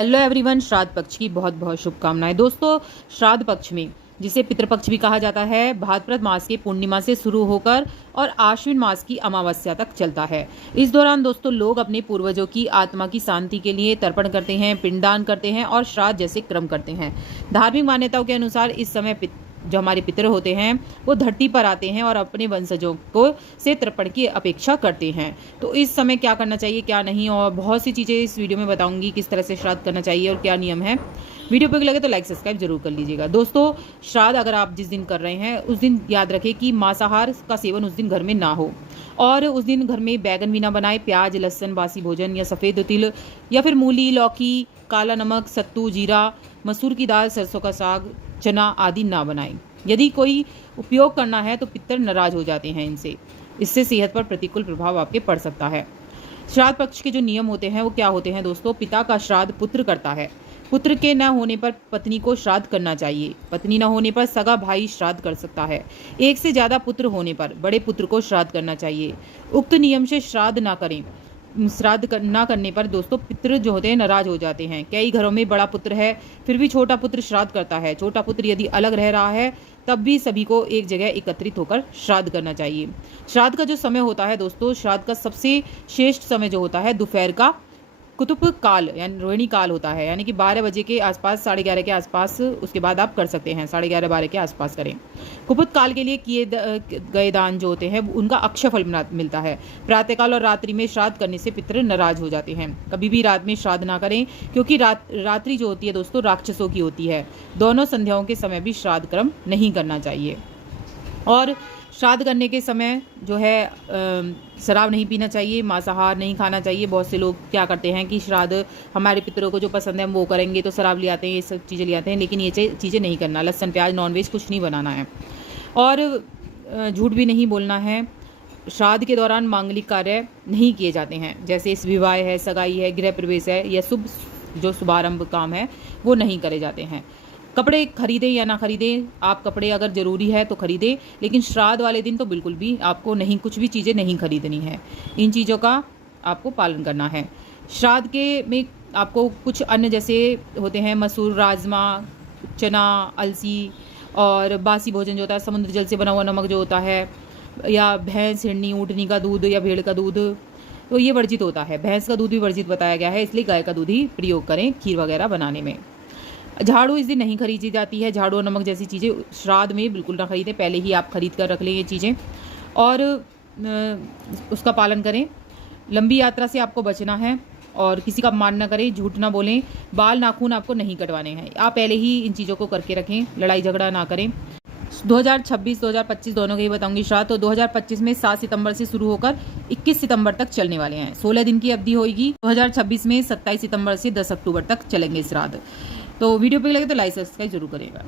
Hello everyone, श्राद्ध पक्ष की बहुत बहुत शुभकामनाएं। दोस्तों, श्राद्ध पक्ष में जिसे पितृपक्ष भी कहा जाता है, भाद्रपद मास के पूर्णिमा से शुरू होकर और आश्विन मास की अमावस्या तक चलता है। इस दौरान दोस्तों लोग अपने पूर्वजों की आत्मा की शांति के लिए तर्पण करते हैं, पिंडदान करते हैं और श्राद्ध जैसे क्रम करते हैं। धार्मिक मान्यताओं के अनुसार इस समय जो हमारे पितर होते हैं वो धरती पर आते हैं और अपने वंशजों को से तर्पण की अपेक्षा करते हैं। तो इस समय क्या करना चाहिए, क्या नहीं, और बहुत सी चीज़ें इस वीडियो में बताऊंगी, किस तरह से श्राद्ध करना चाहिए और क्या नियम है। वीडियो पर लगे तो लाइक सब्सक्राइब जरूर कर लीजिएगा। दोस्तों, श्राद्ध अगर आप जिस दिन कर रहे हैं उस दिन याद रखें कि मांसाहार का सेवन उस दिन घर में ना हो और उस दिन घर में बैगन भी ना बनाए, प्याज, लहसुन, बासी भोजन या सफ़ेद तिल या फिर मूली, लौकी, काला नमक, सत्तू, जीरा, मसूर की दाल, सरसों का साग, चना आदि ना बनाएं। यदि कोई उपयोग करना है तो पितर नाराज हो जाते हैं इससे सेहत पर प्रतिकूल प्रभाव आपके पड़ सकता है। श्राद्ध पक्ष के जो नियम होते हैं वो क्या होते हैं दोस्तों? पिता का श्राद्ध पुत्र करता है। पुत्र के न होने पर पत्नी को श्राद्ध करना चाहिए। पत्नी न होने पर सगा भाई श्राद्ध कर सकता है। एक से ज्यादा पुत्र होने पर बड़े पुत्र को श्राद्ध करना चाहिए। उक्त नियम से श्राद्ध ना करें। श्राद्ध ना करने पर दोस्तों पितृ जो होते हैं नाराज हो जाते हैं। कई घरों में बड़ा पुत्र है फिर भी छोटा पुत्र श्राद्ध करता है। छोटा पुत्र यदि अलग रह रहा है तब भी सभी को एक जगह एकत्रित होकर श्राद्ध करना चाहिए। श्राद्ध का जो समय होता है दोस्तों, श्राद्ध का सबसे श्रेष्ठ समय जो होता है दोपहर का कुतुब काल यानी रोहिणी काल होता है, यानी कि 12 बजे के आसपास, 11:30 के आसपास। उसके बाद आप कर सकते हैं 11:30 12 के आसपास करें। कुपित काल के लिए किए गए दान जो होते हैं उनका अक्षय फल मिलता है। प्रातःकाल और रात्रि में श्राद्ध करने से पितृ नाराज हो जाते हैं। कभी भी रात में श्राद्ध ना करें क्योंकि रात्रि जो होती है दोस्तों राक्षसों की होती है। दोनों संध्याओं के समय भी श्राद्ध क्रम नहीं करना चाहिए। और श्राद्ध करने के समय जो है शराब नहीं पीना चाहिए, मांसाहार नहीं खाना चाहिए। बहुत से लोग क्या करते हैं कि श्राद्ध हमारे पितरों को जो पसंद है वो करेंगे तो शराब ले आते हैं, ये सब चीज़ें ले आते हैं, लेकिन ये चीज़ें नहीं करना। लहसुन, प्याज, नॉनवेज कुछ नहीं बनाना है और झूठ भी नहीं बोलना है। श्राद्ध के दौरान मांगलिक कार्य नहीं किए जाते हैं, जैसे इस विवाह है, सगाई है, गृह प्रवेश है या जो शुभारंभ काम है वो नहीं करे जाते हैं। कपड़े खरीदें या ना खरीदें, आप कपड़े अगर ज़रूरी है तो खरीदें, लेकिन श्राद्ध वाले दिन तो बिल्कुल भी आपको नहीं, कुछ भी चीज़ें नहीं खरीदनी है। इन चीज़ों का आपको पालन करना है। श्राद्ध के में आपको कुछ अन्य जैसे होते हैं मसूर, राजमा, चना, अलसी और बासी भोजन जो होता है, समुद्र जल से बना हुआ नमक जो होता है, या भैंस, हिरनी, ऊँटनी का दूध या भेड़ का दूध, तो ये वर्जित होता है। भैंस का दूध भी वर्जित बताया गया है, इसलिए गाय का दूध ही प्रयोग करें खीर वगैरह बनाने में। झाड़ू इस दिन नहीं खरीदी जाती है। झाड़ू और नमक जैसी चीज़ें श्राद्ध में बिल्कुल ना खरीदें, पहले ही आप खरीद कर रख लें ये चीज़ें और उसका पालन करें। लंबी यात्रा से आपको बचना है और किसी का अपमान ना करें, झूठ ना बोलें, बाल नाखून आपको नहीं कटवाने हैं। आप पहले ही इन चीज़ों को करके रखें, लड़ाई झगड़ा ना करें। 2026 2025 दोनों के ही बताऊंगी श्राद्ध। तो 2025 में 7 सितंबर से शुरू होकर 21 सितंबर तक चलने वाले हैं। 16 दिन की अवधि होगी। 2026 में 27 सितंबर से 10 अक्टूबर तक चलेंगे श्राद्ध। तो वीडियो पे लगे तो लाइक सब्सक्राइब जरूर करेगा।